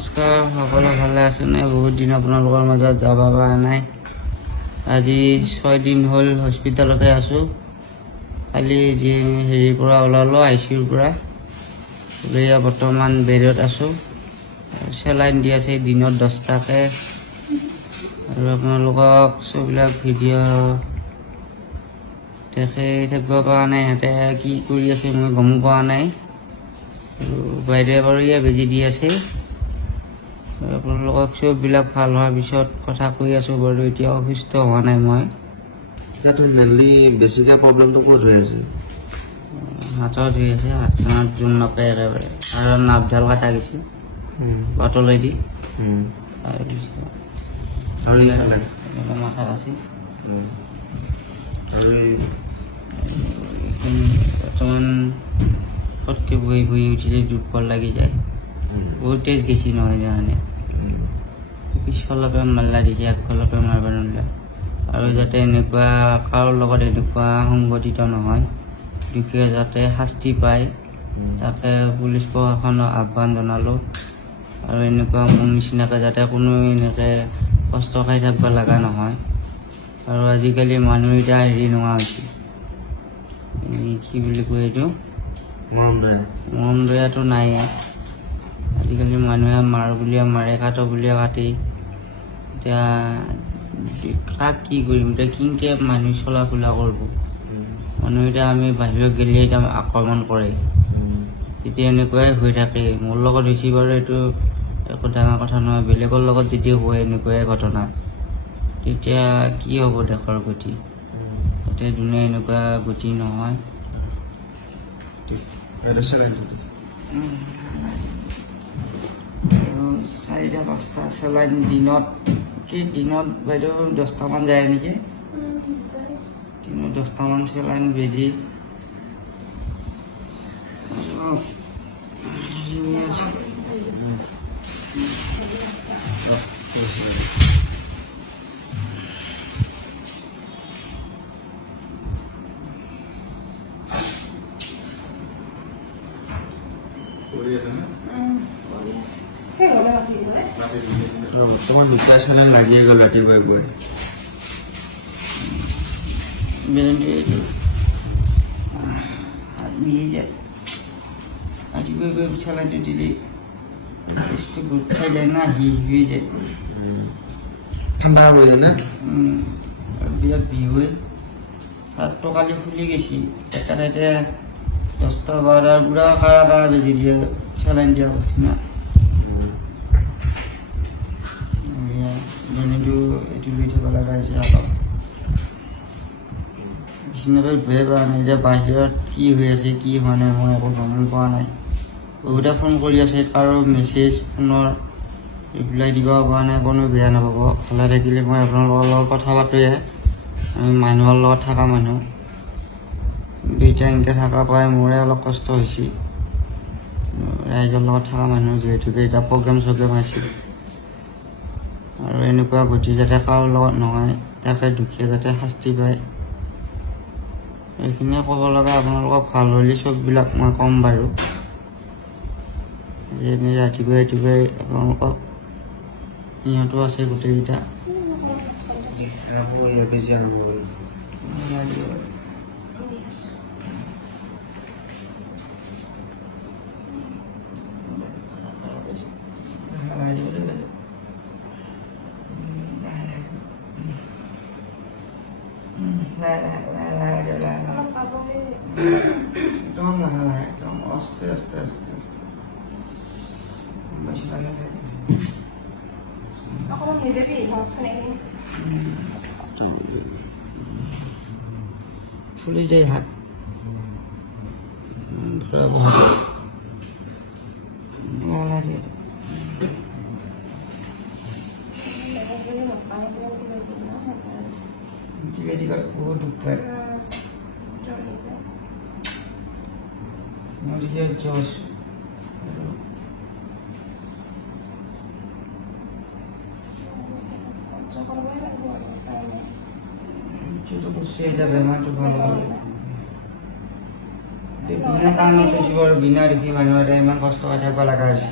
নমস্কাৰ, সকলো ভালে আছেনে? বহুত দিন আপোনালোকৰ মাজত যাব পৰা নাই। আজি 6 দিন হ'ল হস্পিটেলতে আছোঁ। কালি যি হেৰিৰ পৰা ওলালোঁ, ICUৰ পৰা। এতিয়া বৰ্তমান বেডত আছোঁ। চেলাইন দি আছে দিনত 10টাকৈ। আৰু আপোনালোকক চববিলাক ভিডিঅ' দেখাই থাকিব পৰা নাই। সিহঁতে কি কৰি আছে মই গমো পোৱা নাই। আৰু বাইদেৱে বাৰু ইয়াত বেজি দি আছে। আপোনালোকক চববিলাক ভাল হোৱাৰ পিছত কথা কৈ আছোঁ বাৰু। এতিয়া অসুস্থ হোৱা নাই মই। এতিয়াতো মেইনলি বেছিকৈ প্ৰব্লেমটো ক'ত হৈ আছে? হাতত হৈ আছে, হাতখনত জোৰ নপৰে একেবাৰে। আৰু নাভডাল কাটা গৈছে বটলেদি। তাৰপিছত আৰু এইফালে মাথাত আছে। আৰু এইখিনি বৰ্তমান ফটকৈ বহি বহি উঠিলে দুৰ্বল লাগি যায়। বহুত তেজ গেছি নহয় জানে। পিছফালৰ পৰা মাৰিলা দেখি আগফালৰ পৰা মাৰিব নোৱাৰিলে। আৰু যাতে এনেকুৱা কাৰো লগত এনেকুৱা সংঘটিত নহয়, দুখীয়া যাতে শাস্তি পায় তাকে পুলিচ প্ৰশাসনক আহ্বান জনালোঁ। আৰু এনেকুৱা মোৰ নিচিনাকৈ যাতে কোনো এনেকৈ কষ্ট খাই থাকিব লগা নহয়। আৰু আজিকালি মানুহ এতিয়া হেৰি নোহোৱা হৈছে, কি বুলি কয় এইটো, মৰম দয়াটো নাইয়ে। আজিকালি মানুহে মাৰ বুলিয়ে মাৰে, কাট বুলিয়ে কাটে। এতিয়া কাক কি কৰিম? এতিয়া কিনকে মানুহ চলা ফুৰা কৰিব? মানুহ এতিয়া আমি বাহিৰত গ'লে এতিয়া আক্ৰমণ কৰে। তেতিয়া এনেকুৱাই হৈ থাকে। মোৰ লগত হৈছে বাৰু, এইটো একো ডাঙৰ কথা নহয়। বেলেগৰ লগত যেতিয়া হয় এনেকুৱাই ঘটনা, তেতিয়া কি হ'ব দেশৰ গতি? তাতে দুনিয়া এনেকুৱা গতি নহয়। আৰু 4-5টা চেলাইন দিনত বাইদেউ 10টামান যায় নেকি? দিনত 10টামান চেলাইন বেজি। বৰ্তমান 2টা চেলাইন লাগিয়ে গ'ল ৰাতিপুৱাই গৈ। মিলি যায় ৰাতিপুৱাই গৈ চেলাইনটো দিলে তেজটো গোট খাই যায় না, হৈ যায়। ঠাণ্ডা হৈ যায় না? বিৰাট বিষ হৈ হাতটো কালি ফুলি গৈছে। এটা ঠাইতে 10টা-12টাৰ পুৰা কাৰা বেজি দিয়ে, চেলাইন দিয়া কৈছে না। দিনটো এইটো লৈ থ'ব লগা হৈছে। অলপ বিচনালৈ ঘূৰাই পোৱা নাই। এতিয়া বাহিৰত কি হৈ আছে কি হোৱা নাই মই একো গমো পোৱা নাই। বহুতে ফোন কৰি আছে, কাৰো মেছেজ ফোনৰ ৰিপ্লাই দিব পৰা নাই। কোনো বেয়া নাপাব, ভালে থাকিলে মই আপোনালোকৰ লগত কথা পাতোঁহে। আমি মানুহৰ লগত থকা মানুহ, কিন্তু এতিয়া এনেকৈ থকা পাই মোৰে অলপ কষ্ট হৈছে। ৰাইজৰ লগত থকা মানুহ যিহেতুকে এতিয়া প্ৰগ্ৰেম আছে। আৰু এনেকুৱা গতি যাতে কাৰো লগত নহয়, তাকে দুখীয়া যাতে শাস্তি পায়, এইখিনিয়ে ক'ব লগা। আপোনালোকক ভাল হ'লে চববিলাক মই ক'ম বাৰু। যেনে ৰাতিপুৱাই আপোনালোকক সিহঁতো আছে গোটেইকেইটা। বেজি আৰম্ভ হ'ল। একদম লাহে লাহে, একদম আস্তে আস্তে আস্তে আস্তে বেছি লাহে লাহে ফুলি যায় হাত। বহুত দুখ পায়। মই দেখি জজ বস্তু এতিয়া বেমাৰটো ভাল হ'ব। বিনা কাৰণ আছে, বিনা দেখি মানুহৰ ইমান কষ্ট হৈ থাকিব লগা হৈছে।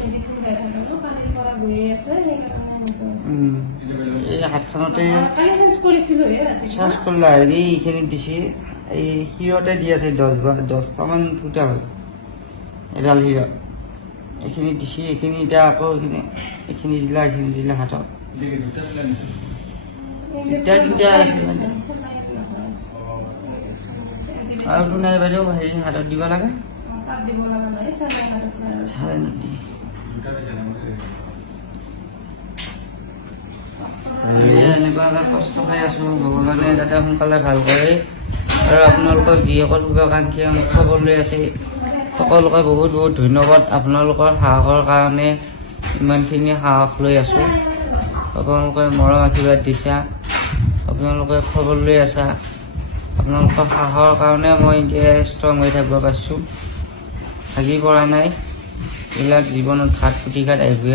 মেডিচিন খাই থাকো পানীৰ পৰা গৈ আছে সেইকাৰণে এই হাতখনতে কালি চেঞ্জ কৰিছিলোঁ ৰাতিপুৱা চাৰ্জ কৰিলা হেৰি এইখিনিত দিছে এই শিৰতে দি আছে 10টামান ফুটা হ'ল এডাল শিৰত এইখিনি দিছে এইখিনি এতিয়া আকৌ এইখিনি দিলা হাতত এতিয়া তিনিটা আছিল আৰুতো নাই বাইদেউ হেৰি হাতত দিব লাগে তাত দিব লগা নাই চাৰে নদী এনেকুৱা এটা কষ্ট খাই আছোঁ ভগৱানে যাতে সোনকালে ভাল কৰে আৰু আপোনালোকৰ যিসকল শুভাকাংক্ষী মোক খবৰ লৈ আছে সকলোকে বহুত বহুত ধন্যবাদ আপোনালোকৰ সাহসৰ কাৰণে ইমানখিনি সাহস লৈ আছোঁ আপোনালোকে মৰম আশীৰ্বাদ দিছা আপোনালোকে খবৰ লৈ আছা আপোনালোকৰ সাহসৰ কাৰণে মই এতিয়া ষ্ট্ৰং হৈ থাকিব পাৰিছোঁ ভাগি পৰা নাই এইবিলাক জীৱনত ঘাট প্ৰতিঘাত আহিবই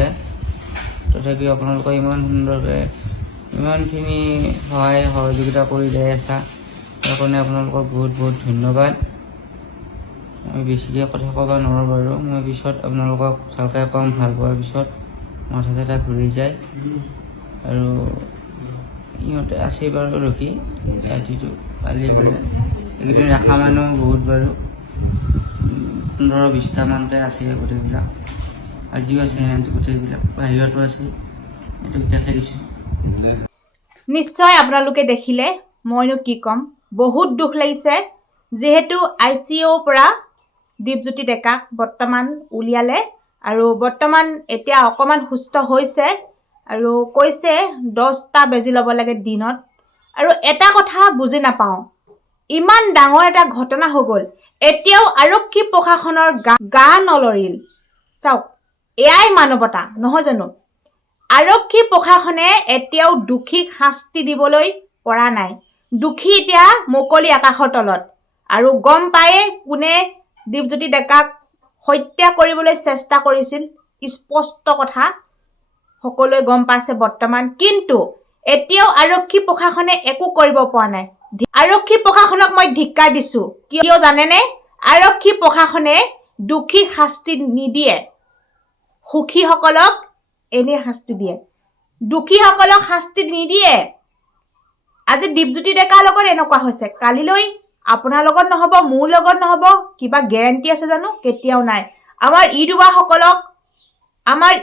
তথাপিও আপোনালোকে ইমান সুন্দৰকৈ ইমানখিনি সহায় সহযোগিতা কৰি যাই আছা তাৰ কাৰণে আপোনালোকক বহুত বহুত ধন্যবাদ মই বেছিকৈ কথা ক'ব নোৱাৰোঁ বাৰু মই পিছত আপোনালোকক ভালকৈ ক'ম ভাল পোৱাৰ পিছত মাথা চাথা ঘূৰি যায় আৰু ইহঁতে আছে বাৰু ৰখি ৰাতিটো কালি এইকেইদিন ৰখা মানুহ বহুত বাৰু 15-20টামানতে আছে গোটেইবিলাক আজিও আছে সিহঁতে গোটেইবিলাক বাহিৰতো আছে এইটো দেখাই দিছোঁ নিশ্চয় আপোনালোকে দেখিলে মইনো কি ক'ম বহুত দুখ লাগিছে যিহেতু ICUৰ পৰা দীপজ্যোতি ডেকাক বৰ্তমান উলিয়ালে আৰু বৰ্তমান এতিয়া অকণমান সুস্থ হৈছে আৰু কৈছে 10টা বেজি ল'ব লাগে দিনত আৰু এটা কথা বুজি নাপাওঁ ইমান ডাঙৰ এটা ঘটনা হৈ গ'ল এতিয়াও আৰক্ষী প্ৰশাসনৰ গা নলৰিল চাওক এয়াই মানৱতা নহয় জানো আৰক্ষী প্ৰশাসনে এতিয়াও দুখীক শাস্তি দিবলৈ পৰা নাই দুখী এতিয়া মুকলি আকাশৰ তলত আৰু গম পায়ে কোনে দীপজ্যোতি ডেকাক হত্যা কৰিবলৈ চেষ্টা কৰিছিল স্পষ্ট কথা সকলোৱে গম পাইছে বৰ্তমান কিন্তু এতিয়াও আৰক্ষী প্ৰশাসনে একো কৰিব পৰা নাই আৰক্ষী প্ৰশাসনক মই ধিক্কাৰ দিছো কিয় জানেনে আৰক্ষী প্ৰশাসনে দুখীক শাস্তি নিদিয়ে সুখীসকলক এনে শাস্তি দিয়ে দুখীসকলক শাস্তি নিদিয়ে আজি দীপজ্যোতি ডেকাৰ লগত এনেকুৱা হৈছে কালিলৈ আপোনাৰ লগত নহ'ব মোৰ লগত নহ'ব কিবা গ্যাৰান্টি আছে জানো কেতিয়াও নাই আমাৰ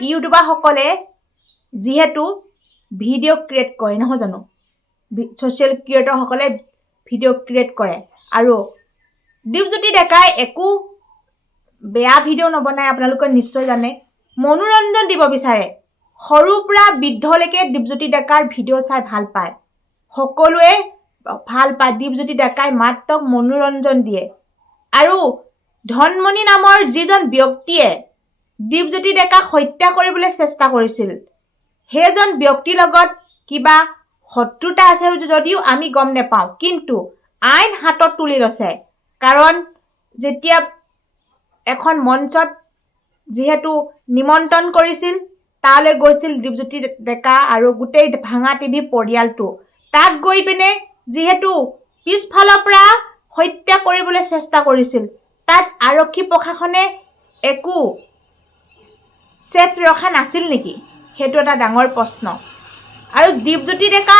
ইউটিউবাৰসকলে যিহেতু ভিডিঅ' ক্ৰিয়েট কৰে নহয় জানো ছ'চিয়েল ক্ৰিয়েটৰসকলে ভিডিঅ' ক্ৰিয়েট কৰে আৰু দীপজ্যোতি ডেকাই একো বেয়া ভিডিঅ' নবনায় আপোনালোকে নিশ্চয় জানে মনোৰঞ্জন দিব বিচাৰে সৰুৰ পৰা বৃদ্ধলৈকে দীপজ্যোতি ডেকাৰ ভিডিঅ' চাই ভাল পায় সকলোৱে ভাল পায় দীপজ্যোতি ডেকাই মাত্ৰ মনোৰঞ্জন দিয়ে আৰু ধনমণি নামৰ যিজন ব্যক্তিয়ে দীপজ্যোতি ডেকাক হত্যা কৰিবলৈ চেষ্টা কৰিছিল সেইজন ব্যক্তিৰ লগত কিবা শত্ৰুতা আছে যদিও আমি গম নাপাওঁ কিন্তু আইন হাতত তুলি লৈছে কাৰণ যেতিয়া এখন মঞ্চত যিহেতু নিমন্ত্ৰণ কৰিছিল তালৈ গৈছিল দীপজ্যোতি ডেকা আৰু গোটেই ভাঙা টিভি পৰিয়ালটো তাত গৈ পিনে যিহেতু পিছফালৰ পৰা হত্যা কৰিবলৈ চেষ্টা কৰিছিল তাত আৰক্ষী প্ৰশাসনে একো চেট ৰখা নাছিল নেকি সেইটো এটা ডাঙৰ প্ৰশ্ন আৰু দীপজ্যোতি ডেকা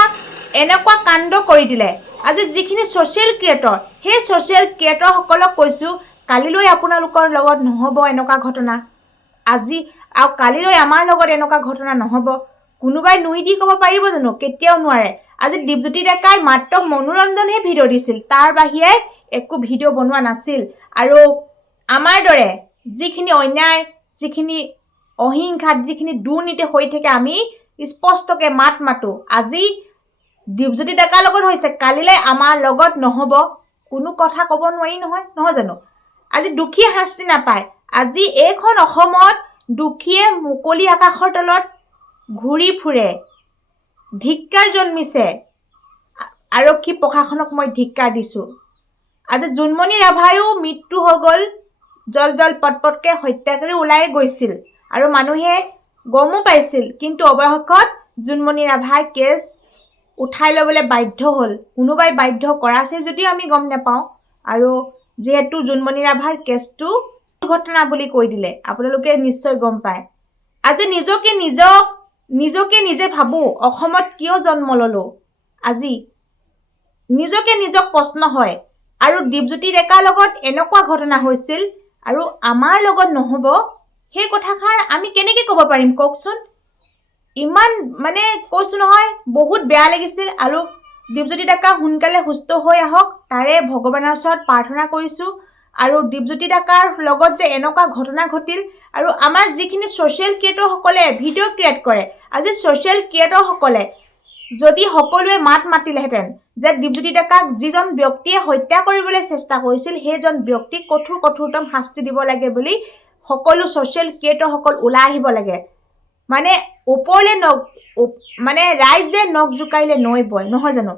এনেকুৱা কাণ্ড কৰি দিলে আজি যিখিনি ছ'চিয়েল ক্ৰিয়েটৰ সেই ছ'চিয়েল ক্ৰিয়েটৰসকলক কৈছোঁ কালিলৈ আপোনালোকৰ লগত নহ'ব এনেকুৱা ঘটনা আজি আৰু কালিলৈ আমাৰ লগত এনেকুৱা ঘটনা নহ'ব কোনোবাই নুই দি ক'ব পাৰিব জানো কেতিয়াও নোৱাৰে আজি দীপজ্যোতি ডেকাই মাত্ৰ মনোৰঞ্জনহে ভিডিঅ' দিছিল তাৰ বাহিৰে একো ভিডিঅ' বনোৱা নাছিল আৰু আমাৰ দৰে যিখিনি অন্যায় যিখিনি অহিংসাত যিখিনি দুৰ্নীতি হৈ থাকে আমি স্পষ্টকৈ মাত মাতোঁ আজি দীপজ্যোতি ডেকাৰ লগত হৈছে কালিলৈ আমাৰ লগত নহ'ব কোনো কথা ক'ব নোৱাৰি নহয় জানো আজি দুখীয়ে শাস্তি নাপায় আজি এইখন অসমত দুখীয়ে মুকলি আকাশৰ তলত ঘূৰি ফুৰে ধিক্কাৰ জন্মিছে আৰক্ষী প্ৰশাসনক মই ধিক্কাৰ দিছোঁ আজি জোনমণি ৰাভায়ো মৃত্যু হৈ গ'ল জল পটপটকৈ হত্যা কৰি ওলাই গৈছিল আৰু মানুহে গমো পাইছিল কিন্তু অৱশেষত জোনমণি ৰাভাই কেছ উঠাই ল'বলৈ বাধ্য হ'ল কোনোবাই বাধ্য কৰাইছে যদিও আমি গম নাপাওঁ আৰু যিহেতু জোনমণি ৰাভাৰ কেছটো ঘটনা বুলি কৈ দিলে আপোনালোকে নিশ্চয় গম পায় আজি নিজকে নিজে ভাবোঁ অসমত কিয় জন্ম ল'লোঁ আজি নিজকে নিজক প্ৰশ্ন হয় আৰু দীপজ্যোতি ডেকাৰ লগত এনেকুৱা ঘটনা হৈছিল আৰু আমাৰ লগত নহ'ব সেই কথাষাৰ আমি কেনেকৈ ক'ব পাৰিম কওকচোন ইমান মানে কৈছোঁ নহয় বহুত বেয়া লাগিছিল আৰু দীপজ্যোতি ডেকা সোনকালে সুস্থ হৈ আহক তাৰে ভগৱানৰ ওচৰত প্ৰাৰ্থনা কৰিছোঁ আৰু দীপজ্যোতি ডেকাৰ লগত যে এনেকুৱা ঘটনা ঘটিল আৰু আমাৰ যিখিনি ছ'চিয়েল ক্ৰিয়েটৰসকলে ভিডিঅ' ক্ৰিয়েট কৰে আজি ছ'চিয়েল ক্ৰিয়েটৰসকলে যদি সকলোৱে মাত মাতিলেহেঁতেন যে দীপজ্যোতি ডেকাক যিজন ব্যক্তিয়ে হত্যা কৰিবলৈ চেষ্টা কৰিছিল সেইজন ব্যক্তিক কঠোৰতম শাস্তি দিব লাগে বুলি সকলো ছ'চিয়েল ক্ৰিয়েটৰসকল ওলাই আহিব লাগে মানে ওপৰলৈ মানে ৰাইজে নখ জোকাৰিলে নৈ বয় নহয় জানো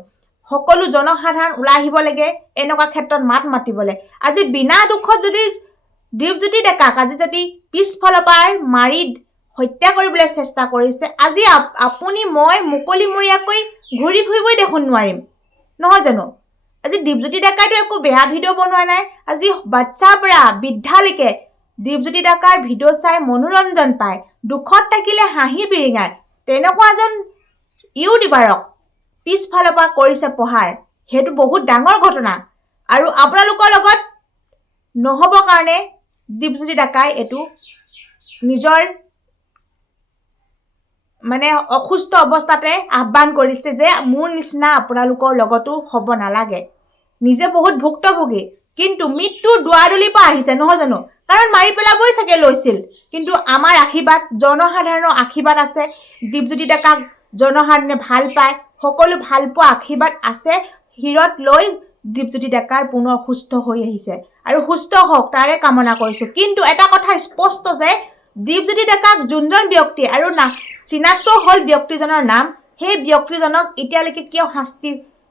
সকলো জনসাধাৰণ ওলাই আহিব লাগে এনেকুৱা ক্ষেত্ৰত মাত মাতিবলৈ আজি বিনা দুখত যদি দীপজ্যোতি ডেকাক আজি যদি পিছফালৰ পৰা মাৰি হত্যা কৰিবলৈ চেষ্টা কৰিছে আজি আপুনি মই মুকলিমূৰীয়াকৈ ঘূৰি ফুৰিবই দেখোন নোৱাৰিম নহয় জানো আজি দীপজ্যোতি ডেকাইতো একো বেয়া ভিডিঅ' বনোৱা নাই আজি বাচ্চাৰ পৰা বৃদ্ধালৈকে দীপজ্যোতি ডেকাৰ ভিডিঅ' চাই মনোৰঞ্জন পায় দুখত থাকিলে হাঁহি বিৰিঙায় তেনেকুৱা এজন ইউটিউবাৰক পিছফালৰ পৰা কৰিছে প্ৰহাৰ সেইটো বহুত ডাঙৰ ঘটনা আৰু আপোনালোকৰ লগত নহ'ব কাৰণে দীপজ্যোতি ডেকাই এইটো নিজৰ মানে অসুস্থ অৱস্থাতে আহ্বান কৰিছে যে মোৰ নিচিনা আপোনালোকৰ লগতো হ'ব নালাগে নিজে বহুত ভুক্তভোগী কিন্তু মৃত্যুৰ দুৱাৰদলিৰ পৰা আহিছে নহয় জানো কাৰণ মাৰি পেলাবই চাগে লৈছিল কিন্তু আমাৰ আশীৰ্বাদ জনসাধাৰণৰ আশীৰ্বাদ আছে দীপজ্যোতি ডেকাক জনসাধাৰণে ভাল পায় সকলো ভাল পোৱা আশীৰ্বাদ আছে হিৰত লৈ দীপজ্যোতি ডেকাৰ পুনৰ সুস্থ হৈ আহিছে আৰু সুস্থ হওক তাৰে কামনা কৰিছোঁ কিন্তু এটা কথা স্পষ্ট যে দীপজ্যোতি ডেকাক যোনজন ব্যক্তি আৰু চিনাক্ত হ'ল ব্যক্তিজনৰ নাম সেই ব্যক্তিজনক এতিয়ালৈকে কিয় শাস্তি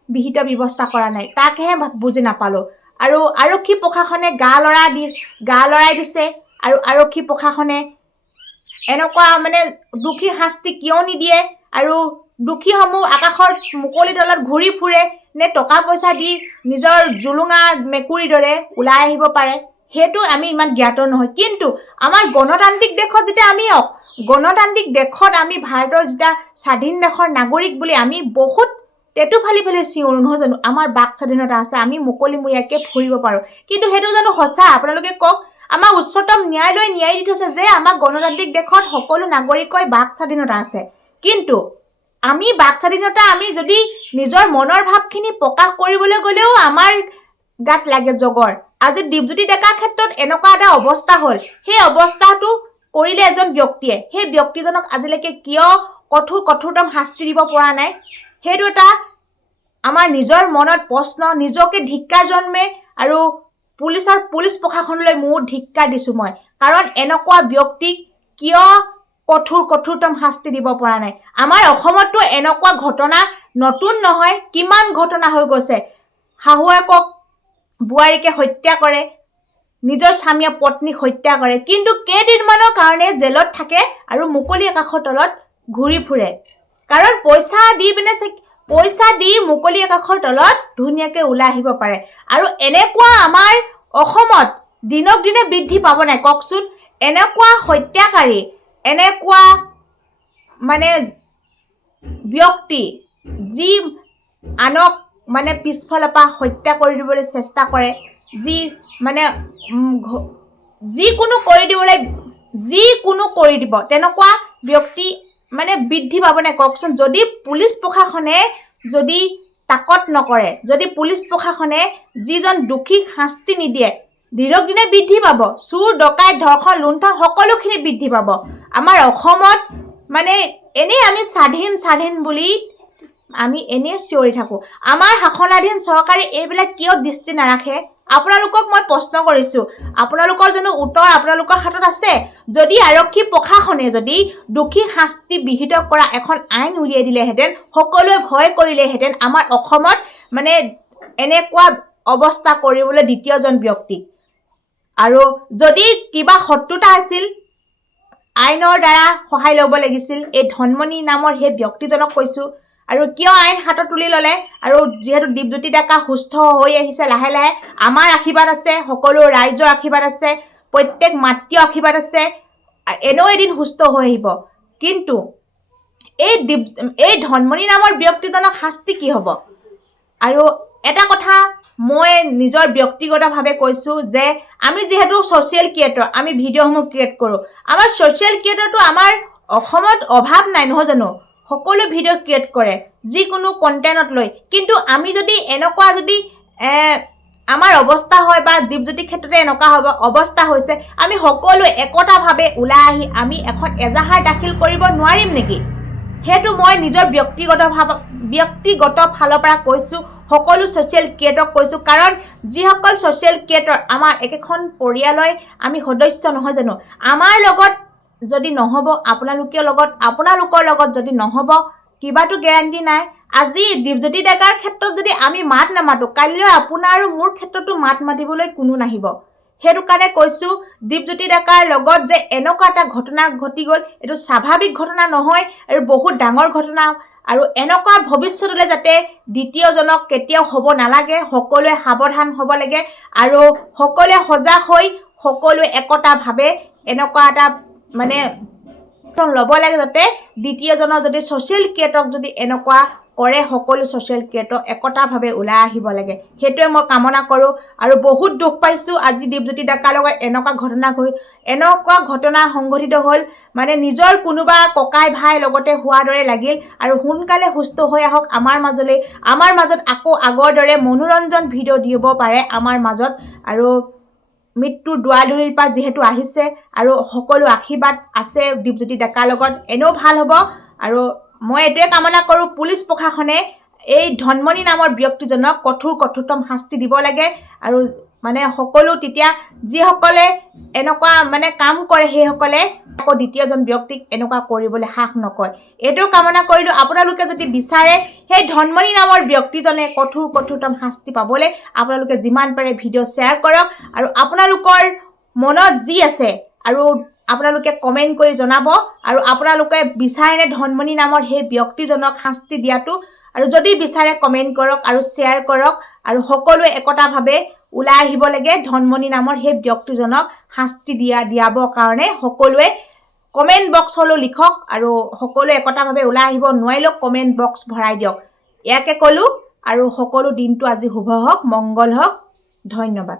বিহিত ব্যৱস্থা কৰা নাই তাকহে বুজি নাপালোঁ আৰু আৰক্ষী প্ৰশাসনে গা লৰাই দিছে আৰু আৰক্ষী প্ৰশাসনে এনেকুৱা মানে দোষী শাস্তি কিয় নিদিয়ে আৰু দোষীসমূহ আকাশৰ মুকলি তলত ঘূৰি ফুৰে নে টকা পইচা দি নিজৰ জুলুঙা মেকুৰীৰ দৰে ওলাই আহিব পাৰে সেইটো আমি ইমান জ্ঞাত নহয় কিন্তু আমাৰ গণতান্ত্ৰিক দেশত যেতিয়া আমি ভাৰতৰ যেতিয়া স্বাধীন দেশৰ নাগৰিক বুলি আমি বহুত তেটো ফালি চিঞৰো নহয় জানো আমাৰ বাক স্বাধীনতা আছে আমি মুকলিমূৰীয়াকৈ ফুৰিব পাৰোঁ কিন্তু সেইটো জানো সঁচা আপোনালোকে কওক আমাৰ উচ্চতম ন্যায়ালয়ে ন্যায় দি থৈছে যে আমাৰ গণতান্ত্ৰিক দেশত সকলো নাগৰিকৰ বাক স্বাধীনতা আছে কিন্তু আমি বাক স্বাধীনতা আমি যদি নিজৰ মনৰ ভাৱখিনি প্ৰকাশ কৰিবলৈ গ'লেও আমাৰ গাত লাগে জগৰ আজি দীপজ্যোতি ডেকাৰ ক্ষেত্ৰত এনেকুৱা এটা অৱস্থা হ'ল সেই অৱস্থাটো কৰিলে এজন ব্যক্তিয়ে সেই ব্যক্তিজনক আজিলৈকে কিয় কঠোৰতম শাস্তি দিব পৰা নাই সেইটো এটা আমাৰ নিজৰ মনত প্ৰশ্ন নিজকে ধিক্কাৰ জন্মে আৰু পুলিচ প্ৰশাসনলৈ মোৰ ধিক্কাৰ দিছোঁ মই কাৰণ এনেকুৱা ব্যক্তিক কিয় কঠোৰতম শাস্তি দিব পৰা নাই আমাৰ অসমতো এনেকুৱা ঘটনা নতুন নহয় কিমান ঘটনা হৈ গৈছে শাহুৱেকক বোৱাৰীকে হত্যা কৰে নিজৰ স্বামীয়ে পত্নীক হত্যা কৰে কিন্তু কেইদিনমানৰ কাৰণে জেলত থাকে আৰু মুকলি আকাশৰ তলত ঘূৰি ফুৰে কাৰণ পইচা দি মুকলি আকাশৰ তলত ধুনীয়াকৈ ওলাই আহিব পাৰে আৰু এনেকুৱা আমাৰ অসমত দিনক দিনে বৃদ্ধি পাব নাই কওকচোন এনেকুৱা হত্যাকাৰী এনেকুৱা মানে ব্যক্তি যি আনক মানে পিছফালৰ পৰা হত্যা কৰি দিবলৈ চেষ্টা কৰে যি মানে যিকোনো কৰি দিব তেনেকুৱা ব্যক্তি মানে বৃদ্ধি পাব নাই কওকচোন যদি পুলিচ প্ৰশাসনে যদি তাকত নকৰে যদি পুলিচ প্ৰশাসনে যিজন দোষীক শাস্তি নিদিয়ে দিনক দিনে বৃদ্ধি পাব চুৰ ডকাইত ধৰ্ষণ লুণ্ঠন সকলোখিনি বৃদ্ধি পাব আমাৰ অসমত মানে এনেই আমি স্বাধীন বুলি আমি এনেই চিঞৰি থাকোঁ আমাৰ শাসনাধীন চৰকাৰে এইবিলাক কিয় দৃষ্টি নাৰাখে আপোনালোকক মই প্ৰশ্ন কৰিছোঁ আপোনালোকৰ জানো উত্তৰ আপোনালোকৰ হাতত আছে যদি আৰক্ষী প্ৰশাসনে যদি দোষী শাস্তি বিহিত কৰা এখন আইন উলিয়াই দিলেহেঁতেন সকলোৱে ভয় কৰিলেহেঁতেন আমাৰ অসমত মানে এনেকুৱা অৱস্থা কৰিবলৈ দ্বিতীয়জন ব্যক্তি আৰু যদি কিবা শত্ৰুতা আছিল আইনৰ দ্বাৰা সহায় ল'ব লাগিছিল এই ধনমণি নামৰ সেই ব্যক্তিজনক কৈছোঁ আৰু কিয় আইন হাতত তুলি ল'লে আৰু যিহেতু দীপজ্যোতি ডেকা সুস্থ হৈ আহিছে লাহে লাহে আমাৰ আশীৰ্বাদ আছে সকলো ৰাইজৰ আশীৰ্বাদ আছে প্ৰত্যেক মাতৃৰ আশীৰ্বাদ আছে এনেও এদিন সুস্থ হৈ আহিব। কিন্তু এই ধনমণি নামৰ ব্যক্তিজনক শাস্তি কি হ'ব? আৰু এটা কথা মই নিজৰ ব্যক্তিগতভাৱে কৈছোঁ যে আমি যিহেতু ছ'চিয়েল ক্ৰিয়েটৰ, আমি ভিডিঅ'সমূহ ক্ৰিয়েট কৰোঁ। আমাৰ ছ'চিয়েল ক্ৰিয়েটৰটো আমাৰ অসমত অভাৱ নাই, নহয় জানো? সকলো ভিডিঅ' ক্ৰিয়েট কৰে যিকোনো কণ্টেণ্টত লৈ। কিন্তু আমি যদি এনেকুৱা যদি আমাৰ অৱস্থা হয় বা দীপজ্যোতিৰ ক্ষেত্ৰতে এনেকুৱা অৱস্থা হৈছে, আমি সকলোৱে একতাভাৱে ওলাই আহি আমি এখন এজাহাৰ দাখিল কৰিব নোৱাৰিম নেকি? সেইটো মই নিজৰ ব্যক্তিগত ফালৰ পৰা কৈছোঁ, সকলো ছ'চিয়েল ক্ৰিয়েটৰক কৈছোঁ। কাৰণ যিসকল ছ'চিয়েল ক্ৰিয়েটৰ আমাৰ একেখন পৰিয়ালৰ আমি সদস্য, নহয় জানো? আমাৰ লগত যদি নহ'ব, আপোনালোকৰ লগত যদি নহ'ব, কিবাটো গেৰাণ্টি নাই। আজি দীপজ্যোতি ডেকাৰ ক্ষেত্ৰত যদি আমি মাত নামাতোঁ, কাইলৈ আপোনাৰ আৰু মোৰ ক্ষেত্ৰতো মাত মাতিবলৈ কোনো নাহিব। সেইটো কাৰণে কৈছোঁ, দীপজ্যোতি ডেকাৰ লগত যে এনেকুৱা এটা ঘটনা ঘটি গ'ল, এইটো স্বাভাৱিক ঘটনা নহয় আৰু বহুত ডাঙৰ ঘটনা। আৰু এনেকুৱা ভৱিষ্যতলৈ যাতে দ্বিতীয়জনক কেতিয়াও হ'ব নালাগে। সকলোৱে সাৱধান হ'ব লাগে আৰু সকলোৱে সজাগ হৈ সকলোৱে একতাভাৱে এনেকুৱা এটা মানে ল'ব লাগে, যাতে দ্বিতীয়জনৰ যদি ছ'চিয়েল ক্ৰিয়েটৰক যদি এনেকুৱা কৰে, সকলো ছ'চিয়েল ক্ৰিয়েটৰ একতাভাৱে ওলাই আহিব লাগে। সেইটোৱে মই কামনা কৰোঁ। আৰু বহুত দুখ পাইছোঁ আজি দীপজ্যোতি ডেকাৰ লগত এনেকুৱা ঘটনা সংঘটিত হ'ল। মানে নিজৰ কোনোবা ককাই ভাই লগতে হোৱাৰ দৰে লাগিল। আৰু সোনকালে সুস্থ হৈ আহক আমাৰ মাজত আকৌ আগৰ দৰে মনোৰঞ্জন ভিডিঅ' দিব পাৰে আমাৰ মাজত। আৰু মৃত্যুৰ দুৱাৰদলিৰ পৰা যিহেতু আহিছে আৰু সকলো আশীৰ্বাদ আছে দীপজ্যোতি ডেকাৰ লগত, এনেও ভাল হ'ব। আৰু মই এইটোৱে কামনা কৰোঁ, পুলিচ প্ৰশাসনে এই ধনমণি নামৰ ব্যক্তিজনক কঠোৰতম শাস্তি দিব লাগে। আৰু মানে সকলো তেতিয়া যিসকলে এনেকুৱা মানে কাম কৰে, সেইসকলে আকৌ দ্বিতীয়জন ব্যক্তিক এনেকুৱা কৰিবলৈ সাহ নকৰে। এইটোও কামনা কৰিলোঁ, আপোনালোকে যদি বিচাৰে সেই ধনমণি নামৰ ব্যক্তিজনে কঠোৰতম শাস্তি পাবলৈ আপোনালোকে যিমান পাৰে ভিডিঅ' শ্বেয়াৰ কৰক। আৰু আপোনালোকৰ মনত যি আছে আৰু আপোনালোকে কমেণ্ট কৰি জনাব। আৰু আপোনালোকে বিচাৰেনে ধনমণি নামৰ সেই ব্যক্তিজনক শাস্তি দিয়াটো? আৰু যদি বিচাৰে কমেণ্ট কৰক আৰু শ্বেয়াৰ কৰক। আৰু সকলোৱে একতাভাৱে ওলাই আহিব লাগে ধনমণি নামৰ সেই ব্যক্তিজনক শাস্তি দিয়াবৰ কাৰণে। সকলোৱে কমেণ্ট বক্স হ'লেও লিখক আৰু সকলোৱে একতাভাৱে ওলাই আহিব। নোৱাৰিলেও কমেণ্ট বক্স ভৰাই দিয়ক। ইয়াকে ক'লোঁ আৰু সকলো দিনটো আজি শুভ হওক, মংগল হওক। ধন্যবাদ।